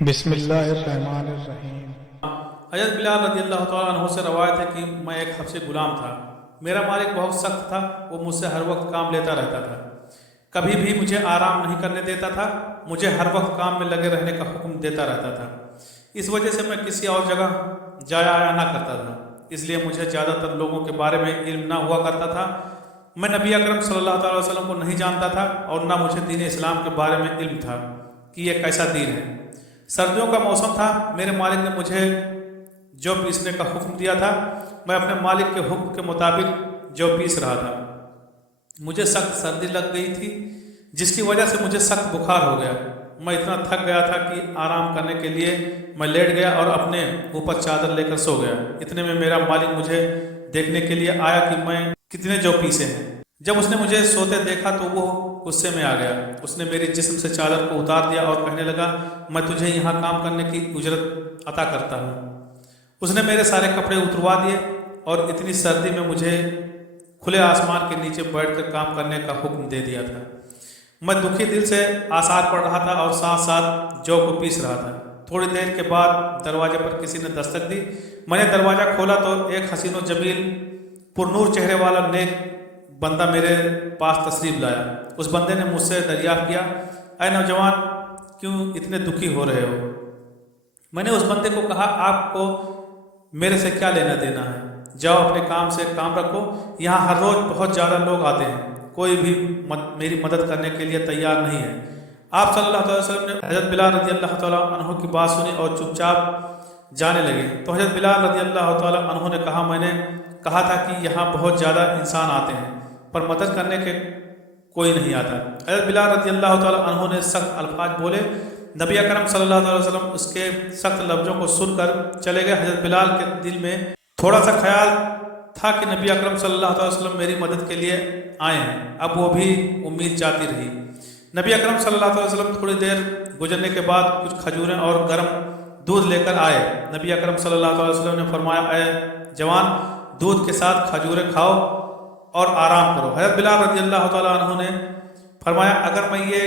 بسم اللہ الرحمن الرحیم۔ حضرت بلال رضی اللہ تعالیٰ عنہ سے روایت ہے کہ میں ایک حبشی غلام تھا۔ میرا مالک بہت سخت تھا، وہ مجھ سے ہر وقت کام لیتا رہتا تھا، کبھی بھی مجھے آرام نہیں کرنے دیتا تھا، مجھے ہر وقت کام میں لگے رہنے کا حکم دیتا رہتا تھا۔ اس وجہ سے میں کسی اور جگہ جایا آیا نہ کرتا تھا، اس لیے مجھے زیادہ تر لوگوں کے بارے میں علم نہ ہوا کرتا تھا۔ میں نبی اکرم صلی اللہ تعالیٰ وسلم کو نہیں جانتا تھا اور نہ مجھے دین اسلام کے بارے میں علم تھا کہ یہ کیسا دین ہے۔ سردیوں کا موسم تھا، میرے مالک نے مجھے جو پیسنے کا حکم دیا تھا، میں اپنے مالک کے حکم کے مطابق جو پیس رہا تھا۔ مجھے سخت سردی لگ گئی تھی، جس کی وجہ سے مجھے سخت بخار ہو گیا۔ میں اتنا تھک گیا تھا کہ آرام کرنے کے لیے میں لیٹ گیا اور اپنے اوپر چادر لے کر سو گیا۔ اتنے میں میرا مالک مجھے دیکھنے کے لیے آیا کہ میں کتنے جو پیسے ہیں۔ جب اس نے مجھے سوتے دیکھا تو وہ غصے میں آ گیا۔ اس نے میرے جسم سے چادر کو اتار دیا اور کہنے لگا، میں تجھے یہاں کام کرنے کی اجرت عطا کرتا ہوں۔ اس نے میرے سارے کپڑے اتروا دیے اور اتنی سردی میں مجھے کھلے آسمان کے نیچے بیٹھ کر کام کرنے کا حکم دے دیا تھا۔ میں دکھی دل سے آثار پڑھ رہا تھا اور ساتھ ساتھ جو کو پیس رہا تھا۔ تھوڑی دیر کے بعد دروازے پر کسی نے دستک دی۔ میں نے دروازہ کھولا تو ایک حسین و جمیل پرنور چہرے والا نیک بندہ میرے پاس تشریف لایا۔ اس بندے نے مجھ سے دریافت کیا، اے نوجوان، کیوں اتنے دکھی ہو رہے ہو؟ میں نے اس بندے کو کہا، آپ کو میرے سے کیا لینا دینا ہے؟ جاؤ اپنے کام سے کام رکھو، یہاں ہر روز بہت زیادہ لوگ آتے ہیں، کوئی بھی میری مدد کرنے کے لیے تیار نہیں ہے۔ آپ صلی اللہ علیہ وسلم نے حضرت بلال رضی اللہ تعالیٰ عنہ کی بات سنی اور چپ چاپ جانے لگے۔ تو حضرت بلال رضی اللہ تعالیٰ عنہ نے کہا، میں نے کہا تھا کہ یہاں بہت زیادہ انسان آتے ہیں پر مدد کرنے کے کوئی نہیں آتا۔ حضرت بلال رضی اللہ تعالیٰ عنہ نے سخت الفاظ بولے۔ نبی اکرم صلی اللہ علیہ وسلم اس کے سخت لفظوں کو سن کر چلے گئے۔ حضرت بلال کے دل میں تھوڑا سا خیال تھا کہ نبی اکرم صلی اللہ علیہ وسلم میری مدد کے لیے آئے ہیں، اب وہ بھی امید جاتی رہی۔ نبی اکرم صلی اللہ علیہ وسلم تھوڑی دیر گزرنے کے بعد کچھ کھجوریں اور گرم دودھ لے کر آئے۔ نبی اکرم صلی اللہ علیہ وسلم نے فرمایا، اے جوان، دودھ کے ساتھ کھجوریں کھاؤ اور آرام کرو۔ حضرت بلال رضی اللہ تعالیٰ عنہ نے فرمایا، اگر میں یہ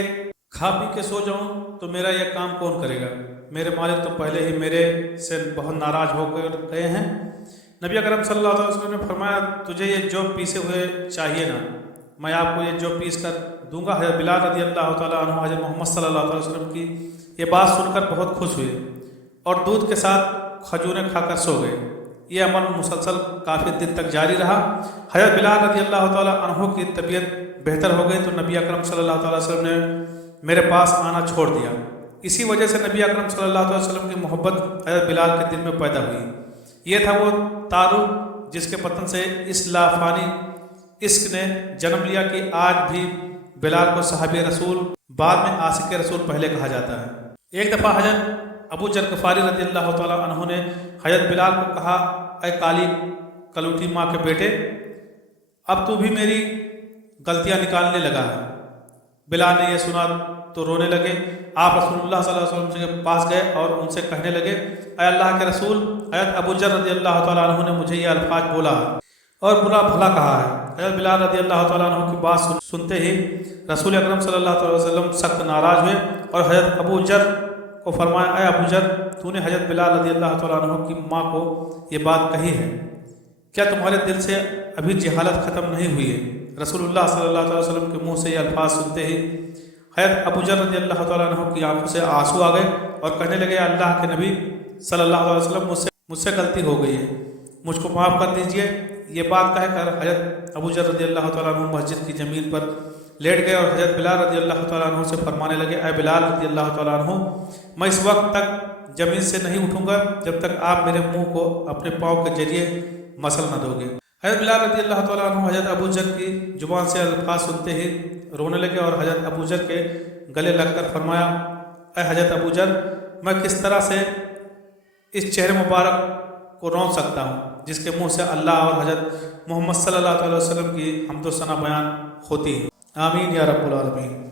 کھا پی کے سو جاؤں تو میرا یہ کام کون کرے گا؟ میرے مالک تو پہلے ہی میرے سے بہت ناراض ہو کر گئے ہیں۔ نبی اکرم صلی اللہ علیہ وسلم نے فرمایا، تجھے یہ جو پیسے ہوئے چاہیے نا، میں آپ کو یہ جو پیس کر دوں گا۔ حضرت بلال رضی اللہ تعالیٰ عنہ حضرت محمد صلی اللہ علیہ وسلم کی یہ بات سن کر بہت خوش ہوئے اور دودھ کے ساتھ کھجوریں کھا کر سو گئے۔ یہ عمل مسلسل کافی دن تک جاری رہا۔ حضرت بلال رضی اللہ تعالیٰ عنہ کی طبیعت بہتر ہو گئی تو نبی اکرم صلی اللہ تعالیٰ وسلم نے میرے پاس آنا چھوڑ دیا۔ اسی وجہ سے نبی اکرم صلی اللہ علیہ وسلم کی محبت حضرت بلال کے دل میں پیدا ہوئی۔ یہ تھا وہ تعارف جس کے پتن سے اس لافانی عشق نے جنم لیا کہ آج بھی بلال کو صحابی رسول، بعد میں عاشق رسول پہلے کہا جاتا ہے۔ ایک دفعہ حضرت ابو ذر غفاری رضی اللہ تعالیٰ عنہ نے حضرت بلال کو کہا، اے کالی کلوٹی ماں کے بیٹے، اب تو بھی میری غلطیاں نکالنے لگا ہے۔ بلال نے یہ سنا تو رونے لگے۔ آپ رسول اللہ صلی اللہ علیہ وسلم کے پاس گئے اور ان سے کہنے لگے، اے اللہ کے رسول، حضرت ابو ذر رضی اللہ تعالیٰ عنہ نے مجھے یہ الفاظ بولا ہے اور برا بھلا کہا ہے۔ حضرت بلال رضی اللہ تعالیٰ عنہ کی بات سنتے ہی رسول اکرم صلی اللہ علیہ وسلم سخت ناراض ہوئے اور حضرت ابو ذر کو فرمایا، اے ابو ذر، تو نے حضرت بلال رضی اللہ تعالیٰ عنہ کی ماں کو یہ بات کہی ہے، کیا تمہارے دل سے ابھی جہالت ختم نہیں ہوئی ہے؟ رسول اللہ صلی اللہ علیہ وسلم کے منہ سے یہ الفاظ سنتے ہی حضرت ابو ذر رضی اللہ تعالیٰ عنہ کی آنکھوں سے آنسو آ گئے اور کہنے لگے، اللہ کے نبی صلی اللہ علیہ وسلم، مجھ سے غلطی ہو گئی ہے، مجھ کو معاف کر دیجئے۔ یہ بات کہہ کر حضرت ابو ذر رضی اللہ تعالیٰ عنہ مسجد کی زمین پر لیٹ گئے اور حضرت بلال رضی اللہ تعالیٰ عنہ سے فرمانے لگے، اے بلال رضی اللہ تعالیٰ عنہ، میں اس وقت تک زمین سے نہیں اٹھوں گا جب تک آپ میرے منہ کو اپنے پاؤں کے ذریعے مسل نہ دو گے۔ حضرت بلال رضی اللہ تعالیٰ عنہ حضرت ابو ذر کی زبان سے الفاظ سنتے ہی رونے لگے اور حضرت ابو ذر کے گلے لگ کر فرمایا، اے حضرت ابو ذر، میں کس طرح سے اس چہرے مبارک کو رون سکتا ہوں جس کے منہ سے اللہ اور حضرت محمد صلی اللہ علیہ وسلم کی حمد و ثنا بیان ہوتی ہے۔ آمین یا رب العالمین۔